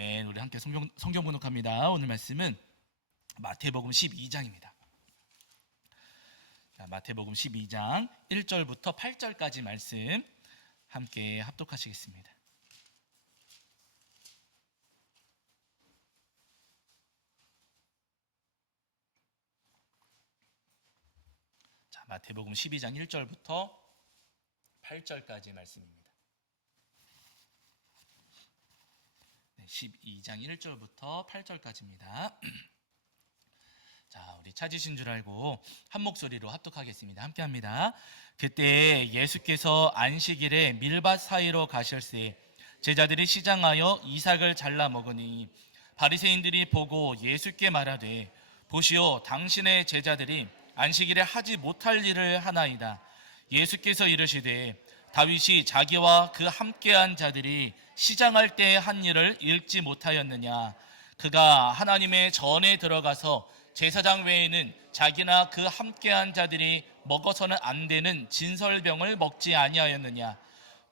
우리 함께 성경 번역합니다. 오늘 말씀은 마태복음 12장입니다. 마태복음 12장 1절부터 8절까지 말씀 함께 합독하시겠습니다. 마태복음 12장 1절부터 8절까지 말씀입니다. 12장 1절부터 8절까지입니다. 자, 우리 찾으신 줄 알고 한 목소리로 합독하겠습니다. 함께 합니다. 그때 예수께서 안식일에 밀밭 사이로 가실새 제자들이 시장하여 이삭을 잘라 먹으니 바리새인들이 보고 예수께 말하되 보시오, 당신의 제자들이 안식일에 하지 못할 일을 하나이다. 예수께서 이르시되 다윗이 자기와 그 함께한 자들이 시장할 때 한 일을 읽지 못하였느냐. 그가 하나님의 전에 들어가서 제사장 외에는 자기나 그 함께한 자들이 먹어서는 안 되는 진설병을 먹지 아니하였느냐.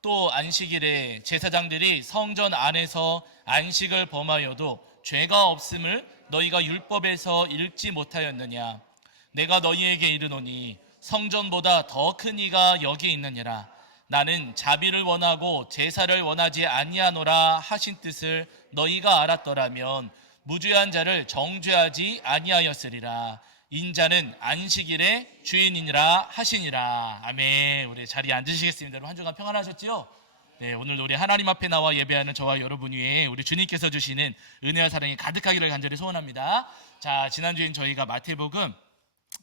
또 안식일에 제사장들이 성전 안에서 안식을 범하여도 죄가 없음을 너희가 율법에서 읽지 못하였느냐. 내가 너희에게 이르노니 성전보다 더 큰 이가 여기 있느니라. 나는 자비를 원하고 제사를 원하지 아니하노라 하신 뜻을 너희가 알았더라면 무죄한 자를 정죄하지 아니하였으리라. 인자는 안식일의 주인이니라 하시니라. 아멘. 우리 자리에 앉으시겠습니다. 여러분 한 주간 평안하셨지요? 네, 오늘 우리 하나님 앞에 나와 예배하는 저와 여러분 위에 우리 주님께서 주시는 은혜와 사랑이 가득하기를 간절히 소원합니다. 자, 지난주엔 저희가 마태복음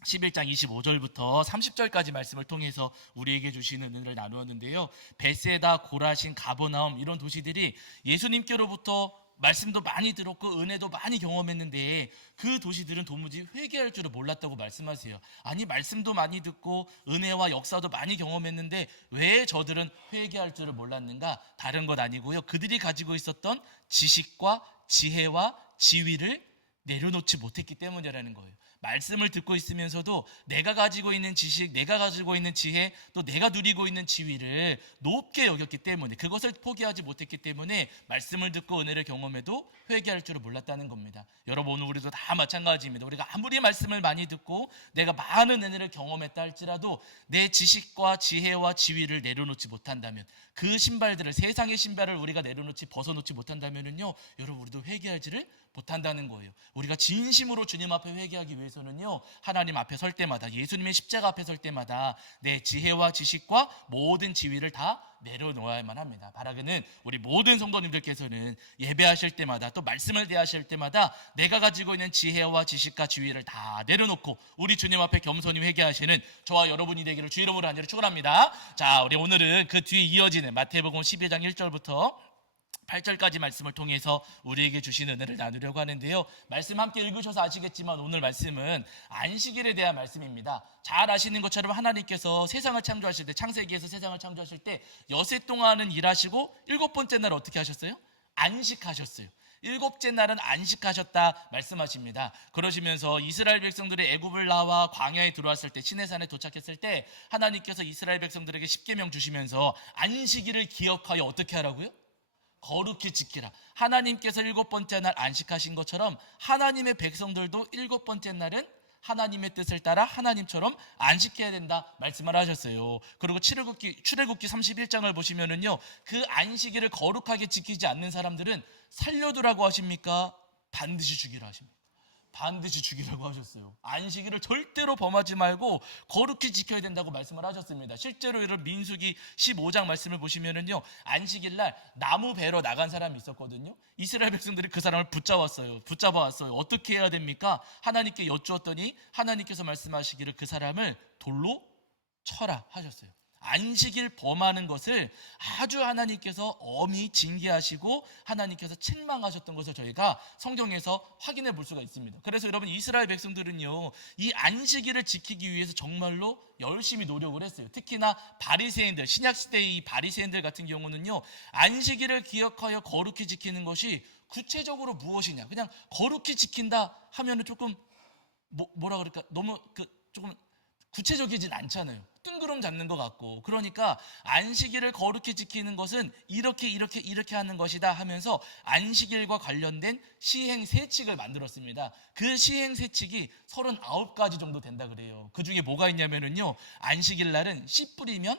11장 25절부터 30절까지 말씀을 통해서 우리에게 주시는 은혜를 나누었는데요. 베세다, 고라신, 가버나움 이런 도시들이 예수님께로부터 말씀도 많이 들었고 은혜도 많이 경험했는데 그 도시들은 도무지 회개할 줄을 몰랐다고 말씀하세요. 아니, 말씀도 많이 듣고 은혜와 역사도 많이 경험했는데 왜 저들은 회개할 줄을 몰랐는가? 다른 것 아니고요. 그들이 가지고 있었던 지식과 지혜와 지위를 내려놓지 못했기 때문이라는 거예요. 말씀을 듣고 있으면서도 내가 가지고 있는 지식, 내가 가지고 있는 지혜, 또 내가 누리고 있는 지위를 높게 여겼기 때문에, 그것을 포기하지 못했기 때문에 말씀을 듣고 은혜를 경험해도 회개할 줄을 몰랐다는 겁니다. 여러분, 오늘 우리도 다 마찬가지입니다. 우리가 아무리 말씀을 많이 듣고 내가 많은 은혜를 경험했다 할지라도 내 지식과 지혜와 지위를 내려놓지 못한다면, 그 신발들을, 세상의 신발을 우리가 내려놓지, 벗어놓지 못한다면요, 여러분, 우리도 회개하지를 못한다는 거예요. 우리가 진심으로 주님 앞에 회개하기 위해서는요, 하나님 앞에 설 때마다, 예수님의 십자가 앞에 설 때마다 내 지혜와 지식과 모든 지위를 다 내려놓아야만 합니다. 바라기는 우리 모든 성도님들께서는 예배하실 때마다, 또 말씀을 대하실 때마다 내가 가지고 있는 지혜와 지식과 지위를 다 내려놓고 우리 주님 앞에 겸손히 회개하시는 저와 여러분이 되기를 주 이름으로 간절히 축원합니다. 자, 우리 오늘은 그 뒤에 이어지는 마태복음 12장 1절부터 8절까지 말씀을 통해서 우리에게 주신 은혜를 나누려고 하는데요. 말씀 함께 읽으셔서 아시겠지만 오늘 말씀은 안식일에 대한 말씀입니다. 잘 아시는 것처럼 하나님께서 세상을 창조하실 때, 창세기에서 세상을 창조하실 때 여세 동안은 일하시고 일곱 번째 날 어떻게 하셨어요? 안식하셨어요. 일곱째 날은 안식하셨다 말씀하십니다. 그러시면서 이스라엘 백성들이 애굽을 나와 광야에 들어왔을 때, 시내산에 도착했을 때 하나님께서 이스라엘 백성들에게 십계명 주시면서 안식일을 기억하여 어떻게 하라고요? 거룩히 지키라. 하나님께서 일곱 번째 날 안식하신 것처럼 하나님의 백성들도 일곱 번째 날은 하나님의 뜻을 따라 하나님처럼 안식해야 된다 말씀을 하셨어요. 그리고 출애굽기 31장을 보시면은요, 그 안식일을 거룩하게 지키지 않는 사람들은 살려두라고 하십니까? 반드시 죽이라 하십니다. 반드시 죽이라고 하셨어요. 안식일을 절대로 범하지 말고 거룩히 지켜야 된다고 말씀을 하셨습니다. 실제로 이런 민수기 15장 말씀을 보시면은요, 안식일날 나무 베러 나간 사람이 있었거든요. 이스라엘 백성들이 그 사람을 붙잡아왔어요. 어떻게 해야 됩니까? 하나님께 여쭈었더니 하나님께서 말씀하시기를 그 사람을 돌로 쳐라 하셨어요. 안식일 범하는 것을 아주 하나님께서 엄히 징계하시고 하나님께서 책망하셨던 것을 저희가 성경에서 확인해 볼 수가 있습니다. 그래서 여러분, 이스라엘 백성들은요, 이 안식일을 지키기 위해서 정말로 열심히 노력을 했어요. 특히나 바리새인들, 신약시대의 이 바리새인들 같은 경우는요, 안식일을 기억하여 거룩히 지키는 것이 구체적으로 무엇이냐, 그냥 거룩히 지킨다 하면은 조금 뭐라 그럴까, 너무 조금 구체적이진 않잖아요. 뜬구름 잡는 것 같고. 그러니까 안식일을 거룩히 지키는 것은 이렇게 하는 것이다 하면서 안식일과 관련된 시행세칙을 만들었습니다. 그 시행세칙이 39가지 정도 된다 그래요. 그 중에 뭐가 있냐면요, 안식일 날은 씨 뿌리면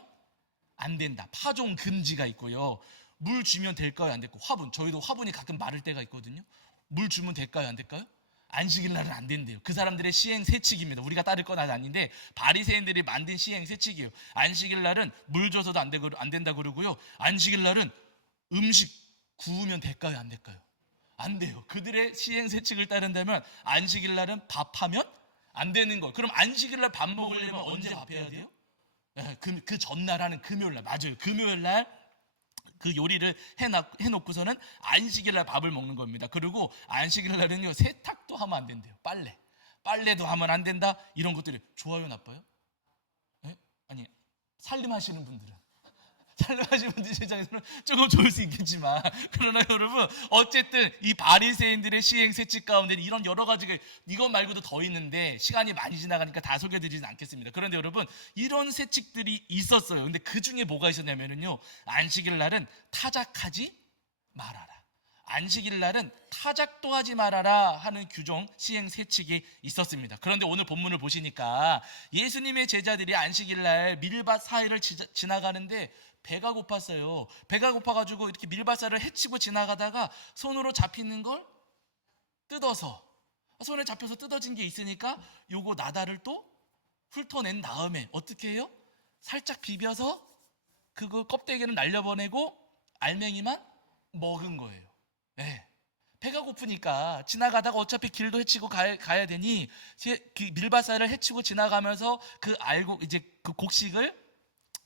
안 된다. 파종 금지가 있고요. 물 주면 될까요? 안 될까요? 화분. 저희도 화분이 가끔 마를 때가 있거든요. 물 주면 될까요? 안 될까요? 안식일 날은 안 된대요. 그 사람들의 시행세칙입니다. 우리가 따를 건 아닌데 바리새인들이 만든 시행세칙이에요. 안식일 날은 물 줘서도 안 된다 그러고요. 안식일 날은 음식 구우면 될까요? 안 될까요? 안 돼요. 그들의 시행세칙을 따른다면 안식일 날은 밥하면 안 되는 거. 그럼 안식일 날 밥 먹으려면 언제 밥해야 돼요? 그 전날 하는 금요일 날. 맞아요. 금요일 날 그 요리를 해놓고서는 안식일 날 밥을 먹는 겁니다. 그리고 안식일 날은요, 세탁도 하면 안 된대요. 빨래도 하면 안 된다. 이런 것들이 좋아요, 나빠요? 네? 아니, 살림하시는 분들은 살림하시는 분들 입장에서는 조금 좋을 수 있겠지만, 그러나 여러분, 어쨌든 이 바리새인들의 시행세칙 가운데 이런 여러 가지가, 이것 말고도 더 있는데 시간이 많이 지나가니까 다 소개해드리진 않겠습니다. 그런데 여러분, 이런 세칙들이 있었어요. 근데 그 중에 뭐가 있었냐면요, 안식일 날은 타작하지 말아라. 안식일 날은 타작도 하지 말아라 하는 규정, 시행세칙이 있었습니다. 그런데 오늘 본문을 보시니까 예수님의 제자들이 안식일 날 밀밭 사이를 지나가는데 배가 고팠어요. 배가 고파가지고 이렇게 밀밭사를 헤치고 지나가다가 손으로 잡히는 걸 뜯어서, 손에 잡혀서 뜯어진 게 있으니까 요거 나다를 또 훑어낸 다음에 어떻게 해요? 살짝 비벼서 그거 껍데기는 날려보내고 알맹이만 먹은 거예요. 네. 배가 고프니까 지나가다가 어차피 길도 헤치고 가야 되니 그 밀밭사를 헤치고 지나가면서 이제 그 곡식을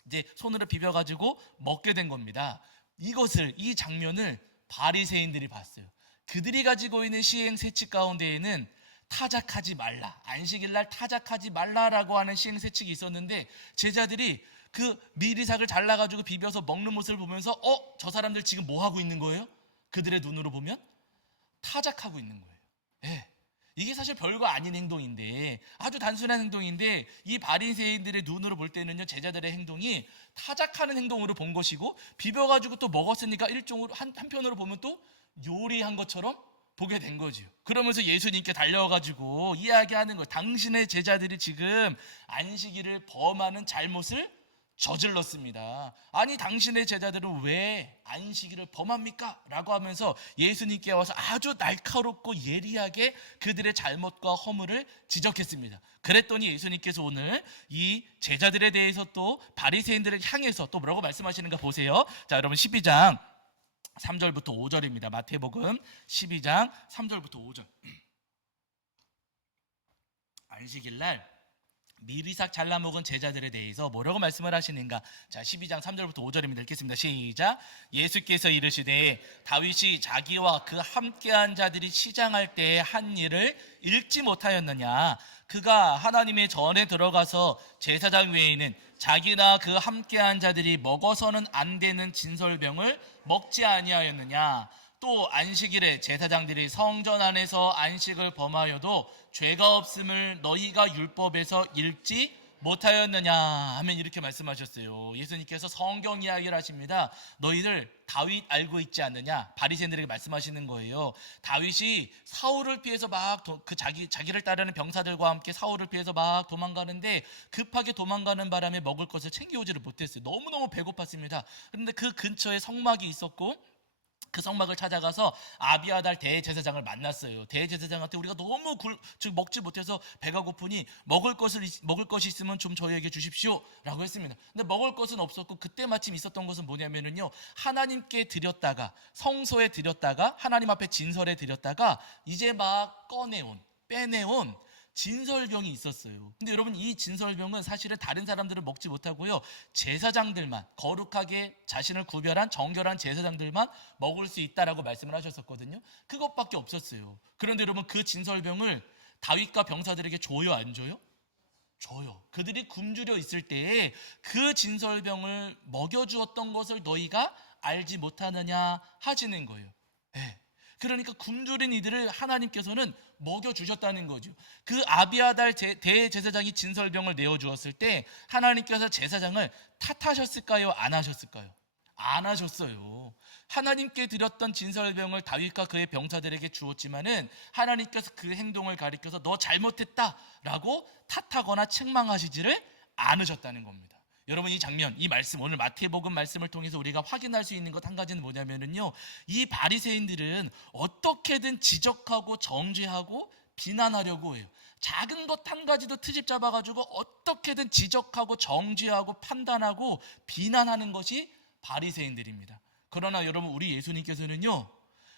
이제 손으로 비벼가지고 먹게 된 겁니다. 이 장면을 바리새인들이 봤어요. 그들이 가지고 있는 시행세칙 가운데에는 타작하지 말라, 안식일날 타작하지 말라라고 하는 시행세칙이 있었는데, 제자들이 그 미리삭을 잘라가지고 비벼서 먹는 모습을 보면서 저 사람들 지금 뭐 하고 있는 거예요? 그들의 눈으로 보면 타작하고 있는 거예요. 네. 이게 사실 별거 아닌 행동인데, 아주 단순한 행동인데, 이 바리새인들의 눈으로 볼 때는요, 제자들의 행동이 타작하는 행동으로 본 것이고, 비벼가지고 또 먹었으니까 일종으로 한편으로 보면 또 요리한 것처럼 보게 된 거죠. 그러면서 예수님께 달려와가지고 이야기하는 거예요. 당신의 제자들이 지금 안식일을 범하는 잘못을 저질렀습니다. 아니, 당신의 제자들은 왜 안식일을 범합니까? 라고 하면서 예수님께 와서 아주 날카롭고 예리하게 그들의 잘못과 허물을 지적했습니다. 그랬더니 예수님께서 오늘 이 제자들에 대해서 또 바리새인들을 향해서 또 뭐라고 말씀하시는가 보세요. 자, 여러분 12장 3절부터 5절입니다. 마태복음 12장 3절부터 5절. 안식일 날 미리삭 잘라 먹은 제자들에 대해서 뭐라고 말씀을 하시는가? 자, 12장 3절부터 5절입니다. 읽겠습니다. 시작. 예수께서 이르시되 다윗이 자기와 그 함께한 자들이 시장할 때에 한 일을 읽지 못하였느냐? 그가 하나님의 전에 들어가서 제사장 외에는 자기나 그 함께한 자들이 먹어서는 안 되는 진설병을 먹지 아니하였느냐? 또 안식일에 제사장들이 성전 안에서 안식을 범하여도 죄가 없음을 너희가 율법에서 읽지 못하였느냐 하면 이렇게 말씀하셨어요. 예수님께서 성경 이야기를 하십니다. 너희들 다윗 알고 있지 않느냐? 바리새인들에게 말씀하시는 거예요. 다윗이 사울을 피해서 막 자기를 따르는 병사들과 함께 사울을 피해서 막 도망가는데 급하게 도망가는 바람에 먹을 것을 챙겨오지를 못했어요. 너무너무 배고팠습니다. 그런데 그 근처에 성막이 있었고, 그 성막을 찾아가서 아비아달 대제사장을 만났어요. 대제사장한테 우리가 너무 먹지 못해서 배가 고프니 먹을 것이 있으면 좀 저희에게 주십시오 라고 했습니다. 근데 먹을 것은 없었고, 그때 마침 있었던 것은 뭐냐면요, 하나님께 드렸다가 성소에 드렸다가 하나님 앞에 진설에 드렸다가 이제 막 빼내온 진설병이 있었어요. 근데 여러분, 이 진설병은 사실은 다른 사람들은 먹지 못하고요, 제사장들만, 거룩하게 자신을 구별한 정결한 제사장들만 먹을 수 있다라고 말씀을 하셨었거든요. 그것밖에 없었어요. 그런데 여러분, 그 진설병을 다윗과 병사들에게 줘요, 안 줘요? 줘요. 그들이 굶주려 있을 때에 그 진설병을 먹여주었던 것을 너희가 알지 못하느냐 하시는 거예요. 네. 그러니까 굶주린 이들을 하나님께서는 먹여주셨다는 거죠. 그 아비아달 대제사장이 진설병을 내어주었을 때 하나님께서 제사장을 탓하셨을까요? 안 하셨을까요? 안 하셨어요. 하나님께 드렸던 진설병을 다윗과 그의 병사들에게 주었지만은 하나님께서 그 행동을 가리켜서 너 잘못했다라고 탓하거나 책망하시지를 않으셨다는 겁니다. 여러분, 이 장면, 이 말씀, 오늘 마태복음 말씀을 통해서 우리가 확인할 수 있는 것 한 가지는 뭐냐면은요, 이 바리새인들은 어떻게든 지적하고 정죄하고 비난하려고 해요. 작은 것 한 가지도 트집 잡아가지고 어떻게든 지적하고 정죄하고 판단하고 비난하는 것이 바리새인들입니다. 그러나 여러분, 우리 예수님께서는요,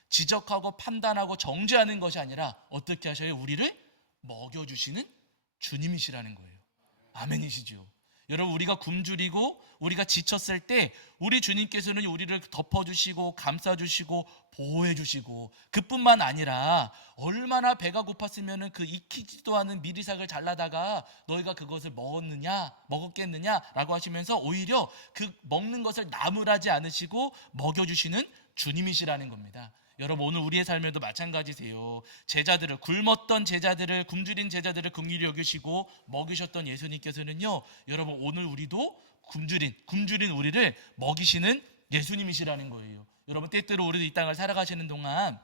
지적하고 판단하고 정죄하는 것이 아니라 어떻게 하셔요? 우리를 먹여주시는 주님이시라는 거예요. 아멘이시죠? 여러분, 우리가 굶주리고 우리가 지쳤을 때 우리 주님께서는 우리를 덮어주시고 감싸주시고 보호해주시고, 그뿐만 아니라 얼마나 배가 고팠으면 그 익히지도 않은 미리삭을 잘라다가 너희가 그것을 먹었겠느냐라고 하시면서 오히려 그 먹는 것을 나무라지 않으시고 먹여주시는 주님이시라는 겁니다. 여러분, 오늘 우리의 삶에도 마찬가지세요. 제자들을, 굶었던 제자들을, 굶주린 제자들을 긍휼히 여기시고 먹이셨던 예수님께서는요, 여러분, 오늘 우리도 굶주린 우리를 먹이시는 예수님이시라는 거예요. 여러분, 때때로 우리도 이 땅을 살아가시는 동안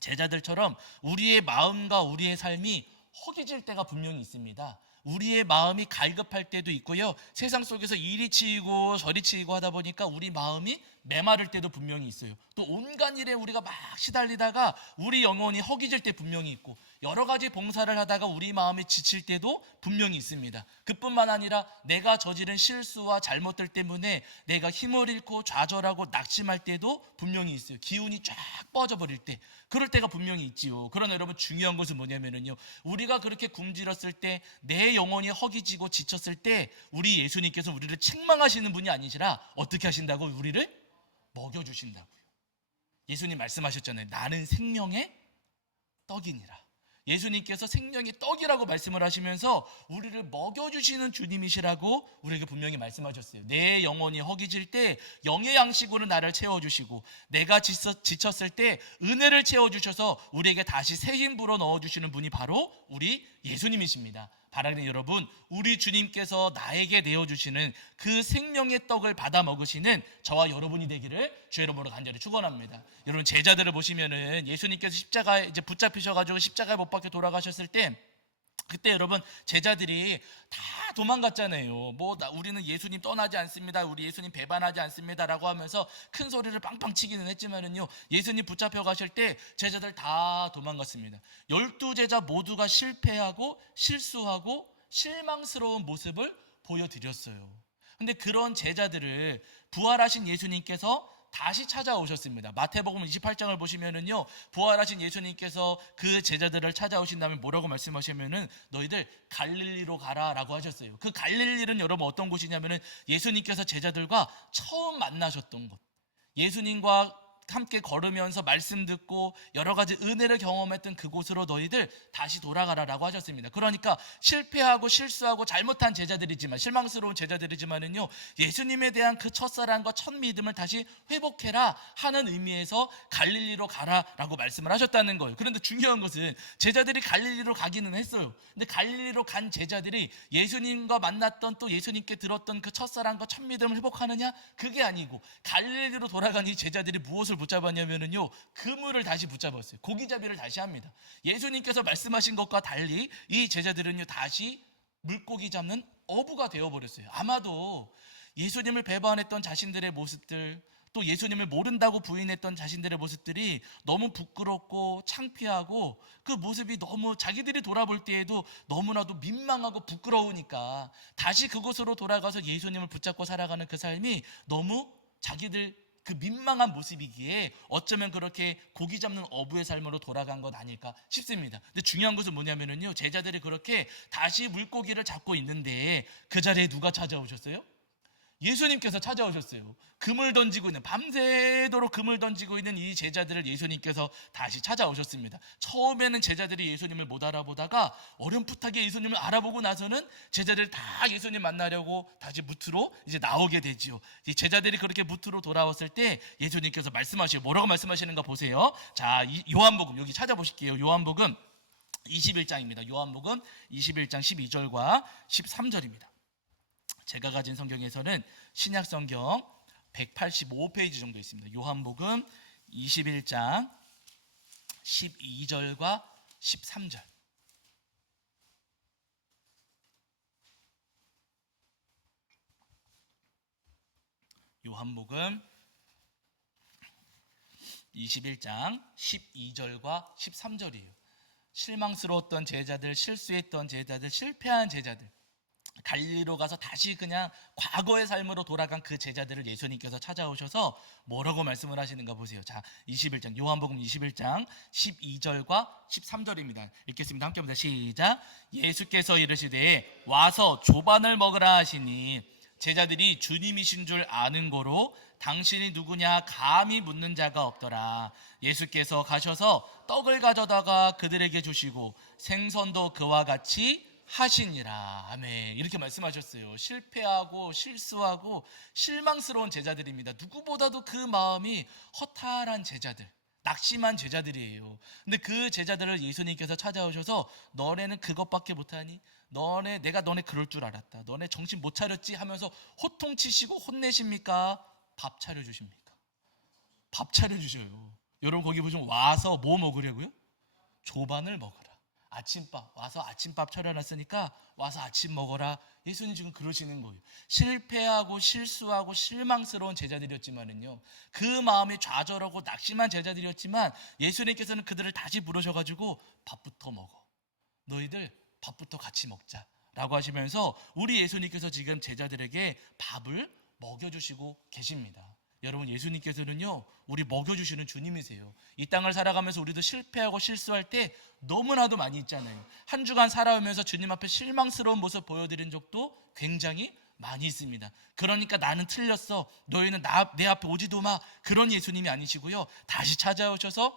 제자들처럼 우리의 마음과 우리의 삶이 허기질 때가 분명히 있습니다. 우리의 마음이 갈급할 때도 있고요, 세상 속에서 이리 치이고 저리 치이고 하다 보니까 우리 마음이 메마를 때도 분명히 있어요. 또 온갖 일에 우리가 막 시달리다가 우리 영혼이 허기질 때 분명히 있고, 여러 가지 봉사를 하다가 우리 마음이 지칠 때도 분명히 있습니다. 그뿐만 아니라 내가 저지른 실수와 잘못들 때문에 내가 힘을 잃고 좌절하고 낙심할 때도 분명히 있어요. 기운이 쫙 빠져버릴 때, 그럴 때가 분명히 있지요. 그러나 여러분, 중요한 것은 뭐냐면요, 우리가 그렇게 굶주렸을 때, 내 영혼이 허기지고 지쳤을 때 우리 예수님께서 우리를 책망하시는 분이 아니시라 어떻게 하신다고? 우리를 먹여주신다고요. 예수님 말씀하셨잖아요. 나는 생명의 떡이니라. 예수님께서 생명의 떡이라고 말씀을 하시면서 우리를 먹여주시는 주님이시라고 우리에게 분명히 말씀하셨어요. 내 영혼이 허기질 때 영의 양식으로 나를 채워주시고, 내가 지쳤을 때 은혜를 채워주셔서 우리에게 다시 새 힘 불어 넣어주시는 분이 바로 우리 예수님이십니다. 바라는 여러분, 우리 주님께서 나에게 내어주시는 그 생명의 떡을 받아 먹으시는 저와 여러분이 되기를 주 이름으로 간절히 축원합니다. 여러분, 제자들을 보시면은 예수님께서 십자가에 이제 붙잡히셔가지고 십자가에 못 박혀 돌아가셨을 때, 그때 여러분, 제자들이 다 도망갔잖아요. 우리는 예수님 떠나지 않습니다, 우리 예수님 배반하지 않습니다라고 하면서 큰 소리를 빵빵 치기는 했지만은요, 예수님 붙잡혀 가실 때 제자들 다 도망갔습니다. 12제자 모두가 실패하고 실수하고 실망스러운 모습을 보여드렸어요. 근데 그런 제자들을 부활하신 예수님께서 다시 찾아오셨습니다. 마태복음 28장을 보시면은요, 부활하신 예수님께서 그 제자들을 찾아오신 다음에 뭐라고 말씀하시면은 너희들 갈릴리로 가라라고 하셨어요. 그 갈릴리는 여러분 어떤 곳이냐면은 예수님께서 제자들과 처음 만나셨던 곳, 예수님과 함께 걸으면서 말씀 듣고 여러 가지 은혜를 경험했던 그곳으로 너희들 다시 돌아가라라고 하셨습니다. 그러니까 실패하고 실수하고 잘못한 제자들이지만, 실망스러운 제자들이지만은요, 예수님에 대한 그 첫사랑과 첫 믿음을 다시 회복해라 하는 의미에서 갈릴리로 가라라고 말씀을 하셨다는 거예요. 그런데 중요한 것은 제자들이 갈릴리로 가기는 했어요. 근데 갈릴리로 간 제자들이 예수님과 만났던, 또 예수님께 들었던 그 첫사랑과 첫 믿음을 회복하느냐? 그게 아니고 갈릴리로 돌아간 이 제자들이 무엇을 붙잡았냐면요, 그물을 다시 붙잡았어요. 고기잡이를 다시 합니다. 예수님께서 말씀하신 것과 달리 이 제자들은요, 다시 물고기 잡는 어부가 되어버렸어요. 아마도 예수님을 배반했던 자신들의 모습들, 또 예수님을 모른다고 부인했던 자신들의 모습들이 너무 부끄럽고 창피하고, 그 모습이 너무 자기들이 돌아볼 때에도 너무나도 민망하고 부끄러우니까 다시 그곳으로 돌아가서 예수님을 붙잡고 살아가는 그 삶이 너무 자기들 그 민망한 모습이기에 어쩌면 그렇게 고기 잡는 어부의 삶으로 돌아간 것 아닐까 싶습니다. 근데 중요한 것은 뭐냐면요, 제자들이 그렇게 다시 물고기를 잡고 있는데 그 자리에 누가 찾아오셨어요? 예수님께서 찾아오셨어요. 금을 던지고 있는, 밤새도록 금을 던지고 있는 이 제자들을 예수님께서 다시 찾아오셨습니다. 처음에는 제자들이 예수님을 못 알아보다가 어렴풋하게 예수님을 알아보고 나서는 제자들 다 예수님 만나려고 다시 무트로 이제 나오게 되지요. 이 제자들이 그렇게 무트로 돌아왔을 때 예수님께서 말씀하시고, 뭐라고 말씀하시는가 보세요. 자, 요한복음 여기 찾아보실게요. 요한복음 21장입니다. 요한복음 21장 12절과 13절입니다. 제가 가진 성경에서는 신약 성경 185페이지 정도 있습니다. 요한복음 21장 12절과 13절. 요한복음 21장 12절과 13절이에요. 실망스러웠던 제자들, 실수했던 제자들, 실패한 제자들, 갈릴리로 가서 다시 그냥 과거의 삶으로 돌아간 그 제자들을 예수님께서 찾아오셔서 뭐라고 말씀을 하시는가 보세요. 자, 21장 요한복음 21장 12절과 13절입니다. 읽겠습니다. 함께 봅니다. 시작. 예수께서 이르시되 와서 조반을 먹으라 하시니 제자들이 주님이신 줄 아는 고로 당신이 누구냐 감히 묻는 자가 없더라. 예수께서 가셔서 떡을 가져다가 그들에게 주시고 생선도 그와 같이 하시니라. 아멘. 이렇게 말씀하셨어요. 실패하고 실수하고 실망스러운 제자들입니다. 누구보다도 그 마음이 허탈한 제자들, 낙심한 제자들이에요. 근데 그 제자들을 예수님께서 찾아오셔서 너네는 그것밖에 못하니? 내가 너네 그럴 줄 알았다. 너네 정신 못 차렸지? 하면서 호통치시고 혼내십니까? 밥 차려주십니까? 밥 차려주셔요. 여러분 거기 보시면 와서 뭐 먹으려고요? 조반을 먹으라. 아침밥, 와서 아침밥 차려놨으니까 와서 아침 먹어라. 예수님 지금 그러시는 거예요. 실패하고 실수하고 실망스러운 제자들이었지만은요, 그 마음이 좌절하고 낙심한 제자들이었지만 예수님께서는 그들을 다시 부르셔가지고 밥부터 먹어. 너희들 밥부터 같이 먹자 라고 하시면서 우리 예수님께서 지금 제자들에게 밥을 먹여주시고 계십니다. 여러분 예수님께서는요 우리 먹여주시는 주님이세요. 이 땅을 살아가면서 우리도 실패하고 실수할 때 너무나도 많이 있잖아요. 한 주간 살아오면서 주님 앞에 실망스러운 모습 보여드린 적도 굉장히 많이 있습니다. 그러니까 나는 틀렸어, 너희는 내 앞에 오지도 마, 그런 예수님이 아니시고요, 다시 찾아오셔서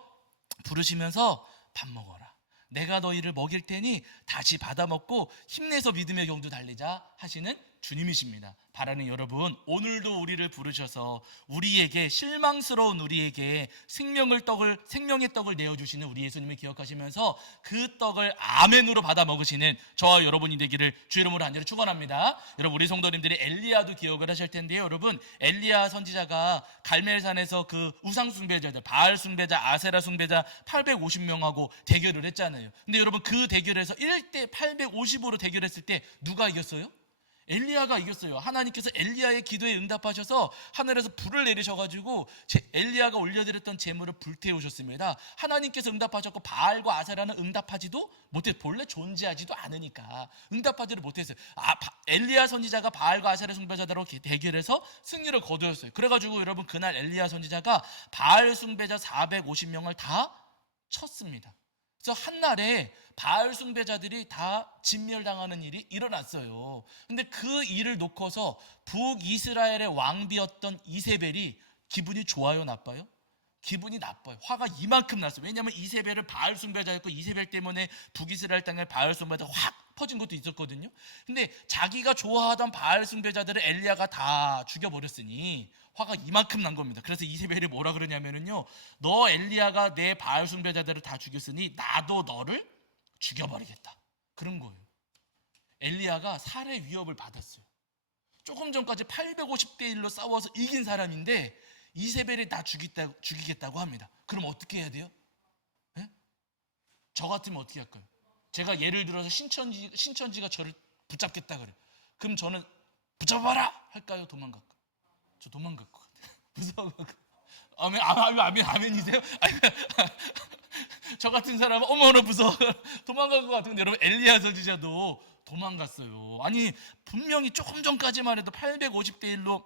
부르시면서 밥 먹어라, 내가 너희를 먹일 테니 다시 받아 먹고 힘내서 믿음의 경주 달리자 하시는 주님이십니다. 바라는 여러분, 오늘도 우리를 부르셔서 우리에게, 실망스러운 우리에게 생명의 떡을 내어주시는 우리 예수님을 기억하시면서 그 떡을 아멘으로 받아 먹으시는 저와 여러분이 되기를 주 이름으로 간절히 축원합니다. 여러분 우리 성도님들이 엘리야도 기억을 하실 텐데요. 여러분 엘리야 선지자가 갈멜산에서 그 우상 숭배자들, 바알 숭배자, 아세라 숭배자 850명하고 대결을 했잖아요. 근데 여러분 그 대결에서 1대 850으로 대결했을 때 누가 이겼어요? 엘리야가 이겼어요. 하나님께서 엘리야의 기도에 응답하셔서 하늘에서 불을 내리셔가지고 엘리야가 올려드렸던 제물을 불태우셨습니다. 하나님께서 응답하셨고 바알과 아세라는 응답하지도 못했어요. 본래 존재하지도 않으니까 응답하지를 못했어요. 엘리야 선지자가 바알과 아세라 숭배자들하고 대결해서 승리를 거두었어요. 그래가지고 여러분 그날 엘리야 선지자가 바알 숭배자 450명을 다 쳤습니다. 그래서 한날에 바알 숭배자들이 다 진멸당하는 일이 일어났어요. 근데 그 일을 놓고서 북이스라엘의 왕비였던 이세벨이 기분이 좋아요, 나빠요? 기분이 나빠요. 화가 이만큼 났어요. 왜냐하면 이세벨을 바알 숭배자였고 이세벨 때문에 북이스라엘 땅에 바알 숭배자가 확 퍼진 것도 있었거든요. 근데 자기가 좋아하던 바알 숭배자들을 엘리야가 다 죽여버렸으니 화가 이만큼 난 겁니다. 그래서 이세벨이 뭐라 그러냐면요, 너 엘리야가 내 바알 숭배자들을 다 죽였으니 나도 너를 죽여버리겠다, 그런 거예요. 엘리야가 살해 위협을 받았어요. 조금 전까지 850대 1로 싸워서 이긴 사람인데 이세벨이 나 죽이겠다고 합니다. 그럼 어떻게 해야 돼요? 네? 저 같으면 어떻게 할까요? 제가 예를 들어서 신천지가 저를 붙잡겠다 그래요. 그럼 저는 붙잡아라 할까요? 도망갈까요? 저 도망갈 것 같아요. 무서워가지고. 아멘이세요? 저 같은 사람은 어머나 무서워 도망갈 것 같은데, 여러분 엘리야 선지자도 도망갔어요. 아니 분명히 조금 전까지만 해도 850대 1로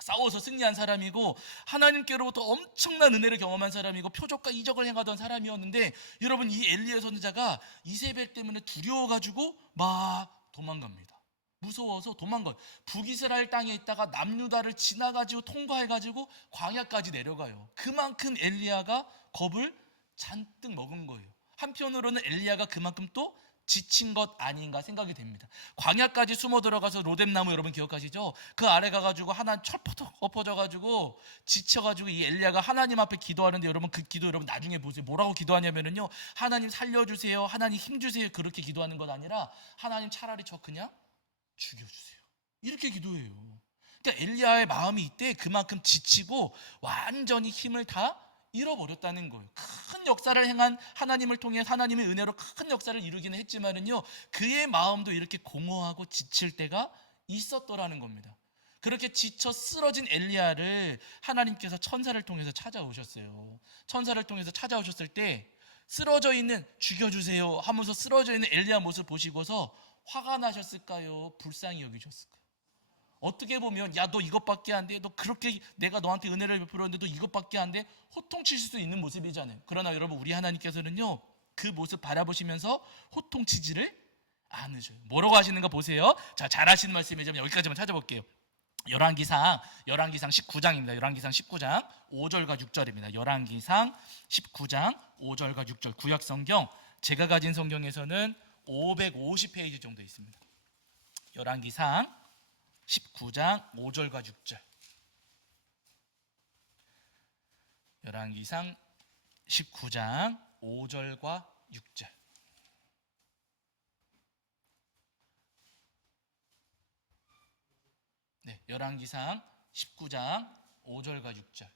싸워서 승리한 사람이고 하나님께로부터 엄청난 은혜를 경험한 사람이고 표적과 이적을 행하던 사람이었는데, 여러분 이 엘리야 선지자가 이세벨 때문에 두려워가지고 막 도망갑니다. 무서워서 도망가요. 북이스라엘 땅에 있다가 남유다를 지나가지고 통과해가지고 광야까지 내려가요. 그만큼 엘리야가 겁을 잔뜩 먹은 거예요. 한편으로는 엘리야가 그만큼 또 지친 것 아닌가 생각이 됩니다. 광야까지 숨어 들어가서 로뎀나무 여러분 기억하시죠? 그 아래 가가지고 하나님 철퍼덕 엎어져가지고 지쳐가지고 이 엘리야가 하나님 앞에 기도하는데 여러분 그 기도 여러분 나중에 보세요. 뭐라고 기도하냐면은요, 하나님 살려주세요, 하나님 힘주세요, 그렇게 기도하는 것 아니라 하나님 차라리 저 그냥 죽여주세요, 이렇게 기도해요. 그러니까 엘리야의 마음이 이때 그만큼 지치고 완전히 힘을 다 잃어버렸다는 거예요. 큰 역사를 행한 하나님을 통해 하나님의 은혜로 큰 역사를 이루기는 했지만은요, 그의 마음도 이렇게 공허하고 지칠 때가 있었더라는 겁니다. 그렇게 지쳐 쓰러진 엘리야를 하나님께서 천사를 통해서 찾아오셨어요. 천사를 통해서 찾아오셨을 때 쓰러져 있는, 죽여주세요 하면서 쓰러져 있는 엘리야 모습 보시고서 화가 나셨을까요? 불쌍히 여기셨을까요? 어떻게 보면 야, 너 이것밖에 안 돼, 너 그렇게 내가 너한테 은혜를 베풀었는데 너 이것밖에 안 돼, 호통칠 수도 있는 모습이잖아요. 그러나 여러분, 우리 하나님께서는요, 그 모습 바라보시면서 호통치지를 않으셔요. 뭐라고 하시는가 보세요. 자, 잘하시는 말씀이지만 여기까지만 찾아볼게요. 열왕기상 19장입니다. 열왕기상 19장 5절과 6절입니다. 열왕기상 19장 5절과 6절. 구약 성경 제가 가진 성경에서는 550페이지 정도 있습니다. 열왕기상 19장 5절과 6절. 열왕기상 19장 5절과 6절. 네, 열왕기상 19장 5절과 6절.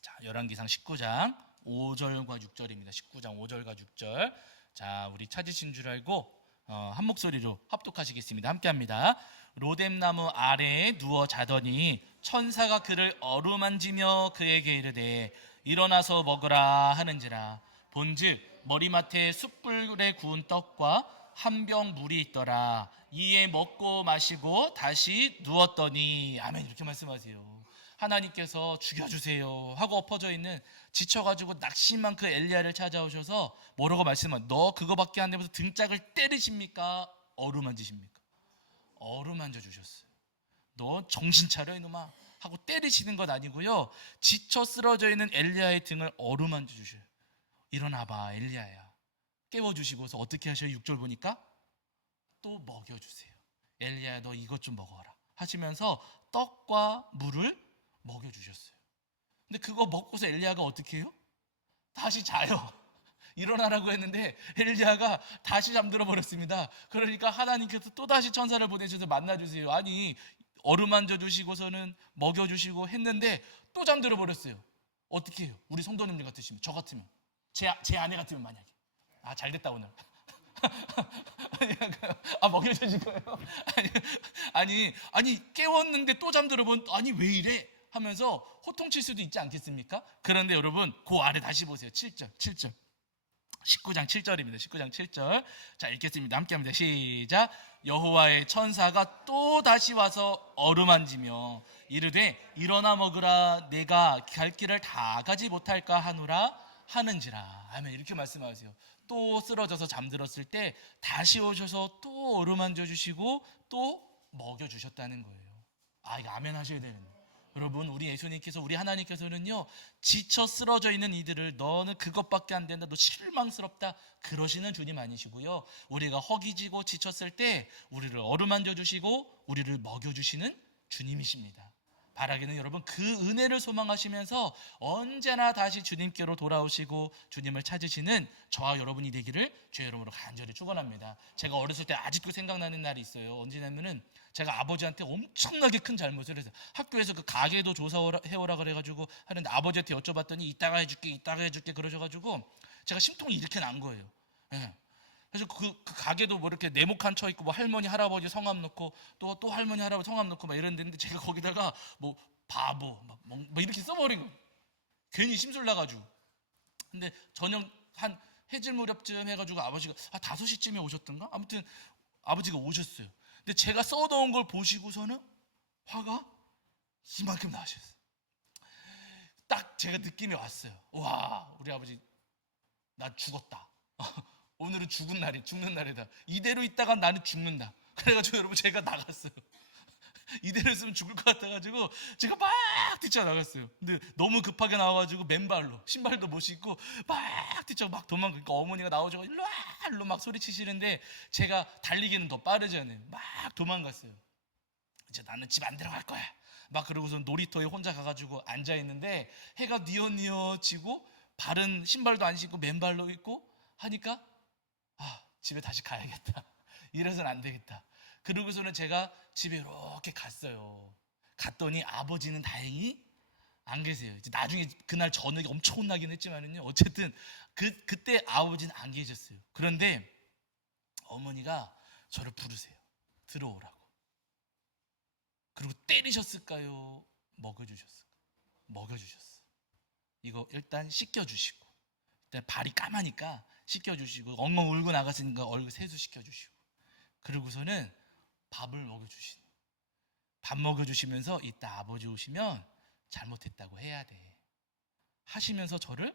자, 열왕기상 19장 5절과 6절입니다. 19장 5절과 6절. 자, 우리 찾으신 줄 알고 한 목소리로 합독하시겠습니다. 함께합니다. 로뎀나무 아래에 누워 자더니 천사가 그를 어루만지며 그에게 이르되 일어나서 먹으라 하는지라. 본즉 머리맡에 숯불에 구운 떡과 한 병 물이 있더라. 이에 먹고 마시고 다시 누웠더니, 아멘, 이렇게 말씀하세요. 하나님께서 죽여주세요 하고 엎어져 있는, 지쳐가지고 낙심한 그 엘리야를 찾아오셔서 뭐라고 말씀하세요? 너 그거밖에 안 되면서 등짝을 때리십니까? 어루만지십니까? 어루만져 주셨어요. 너 정신 차려 이놈아 하고 때리시는 것 아니고요, 지쳐 쓰러져 있는 엘리야의 등을 어루만져 주셔요. 일어나봐 엘리야야. 깨워주시고서 어떻게 하셔요? 6절 보니까 또 먹여주세요. 엘리야야, 너 이것 좀 먹어라 하시면서 떡과 물을 먹여주셨어요. 근데 그거 먹고서 엘리야가 어떻게 해요? 다시 자요. 일어나라고 했는데 엘리야가 다시 잠들어 버렸습니다. 그러니까 하나님께서 또다시 천사를 보내셔서 만나주세요. 아니, 어루만져 주시고서는 먹여주시고 했는데 또 잠들어 버렸어요. 어떻게 해요? 우리 성도님들 같으시면, 저 같으면, 제 아내 같으면 만약에, 아, 잘됐다 오늘. 아, 먹여주신 거예요? 아니 깨웠는데 또 잠들어 본, 아니 왜 이래 하면서 호통칠 수도 있지 않겠습니까? 그런데 여러분, 그 아래 다시 보세요. 7절 19장 7절입니다 19장 7절. 자, 읽겠습니다. 함께합니다. 시작. 여호와의 천사가 또 다시 와서 어루만지며 이르되 일어나 먹으라, 내가 갈 길을 다 가지 못할까 하노라 하는지라. 아멘. 이렇게 말씀하세요. 또 쓰러져서 잠들었을 때 다시 오셔서 또 어루만져 주시고 또 먹여 주셨다는 거예요. 아, 이거 아멘 하셔야 되는데. 여러분, 우리 예수님께서, 우리 하나님께서는요, 지쳐 쓰러져 있는 이들을 너는 그것밖에 안 된다, 너 실망스럽다, 그러시는 주님 아니시고요, 우리가 허기지고 지쳤을 때 우리를 어루만져 주시고 우리를 먹여 주시는 주님이십니다. 바라기는 여러분, 그 은혜를 소망하시면서 언제나 다시 주님께로 돌아오시고 주님을 찾으시는 저와 여러분이 되기를 주의 이름으로 간절히 축원합니다. 제가 어렸을 때 아직도 생각나는 날이 있어요. 언제냐면은 제가 아버지한테 엄청나게 큰 잘못을 해서, 학교에서 그 가계도 조사해오라 그래가지고 하는데 아버지한테 여쭤봤더니 이따가 해줄게 그러셔가지고 제가 심통이 이렇게 난 거예요. 예. 그래서 그 가게도 뭐 이렇게 네모칸 쳐 있고, 뭐 할머니 할아버지 성함 넣고 또 할머니 할아버지 성함 넣고 막 이랬는데, 제가 거기다가 뭐 바보 막 이렇게 써버린 거예요. 괜히 심술 나가지고. 근데 저녁 한 해질 무렵쯤 해가지고 아버지가 5시쯤에 오셨던가? 아무튼 아버지가 오셨어요. 근데 제가 써놓은 걸 보시고서는 화가 이만큼 나셨어요. 딱 제가 느낌이 왔어요. 와, 우리 아버지 나 죽었다. 오늘은 죽는 날이다. 이대로 있다가 나는 죽는다. 그래가지고 여러분 제가 나갔어요. 이대로 있으면 죽을 것 같아가지고 제가 막 뛰쳐나갔어요. 근데 너무 급하게 나와가지고 맨발로 신발도 못 신고 막 뛰쳐 막 도망가니까 어머니가 나오셔서 일로 와 일로 막 소리치시는데 제가 달리기는 더 빠르잖아요. 막 도망갔어요. 이제 나는 집 안 들어갈 거야. 막 그러고서 놀이터에 혼자 가가지고 앉아 있는데 해가 뉘어뉘어 지고 발은 신발도 안 신고 맨발로 있고 하니까 집에 다시 가야겠다. 이래서는 안 되겠다. 그러고서는 제가 집에 이렇게 갔어요. 갔더니 아버지는 다행히 안 계세요. 이제 나중에 그날 저녁에 엄청 혼나긴 했지만은요. 어쨌든 그때 아버지는 안 계셨어요. 그런데 어머니가 저를 부르세요. 들어오라고. 그리고 때리셨을까요? 먹여주셨을까요? 먹여주셨어요. 이거 일단 씻겨주시고, 일단 발이 까마니까 씻겨주시고, 엉엉 울고 나갔으니까 얼굴 세수 시켜주시고, 그러고서는 밥을 먹여주신. 밥 먹여주시면서 이따 아버지 오시면 잘못했다고 해야 돼. 하시면서 저를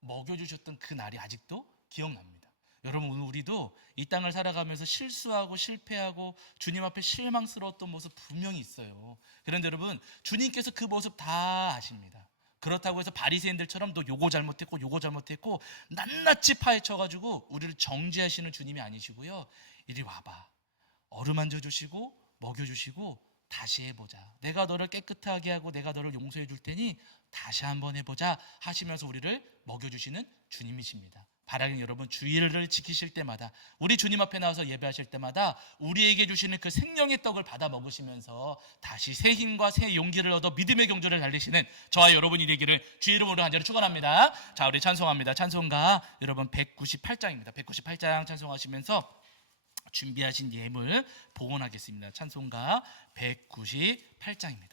먹여주셨던 그 날이 아직도 기억납니다. 여러분 오늘 우리도 이 땅을 살아가면서 실수하고 실패하고 주님 앞에 실망스러웠던 모습 분명히 있어요. 그런데 여러분 주님께서 그 모습 다 아십니다. 그렇다고 해서 바리새인들처럼 너 요거 잘못했고 요거 잘못했고 낱낱이 파헤쳐가지고 우리를 정죄하시는 주님이 아니시고요. 이리 와봐. 어루만져 주시고 먹여주시고 다시 해보자. 내가 너를 깨끗하게 하고 내가 너를 용서해 줄 테니 다시 한번 해보자 하시면서 우리를 먹여주시는 주님이십니다. 바라긴 여러분 주일을 지키실 때마다 우리 주님 앞에 나와서 예배하실 때마다 우리에게 주시는 그 생명의 떡을 받아 먹으시면서 다시 새 힘과 새 용기를 얻어 믿음의 경주를 달리시는 저와 여러분이 되기를 주의 이름으로 간절히 축원합니다. 자, 우리 찬송합니다. 찬송가 여러분 198장입니다. 198장 찬송하시면서 준비하신 예물 봉헌하겠습니다. 찬송가 198장입니다.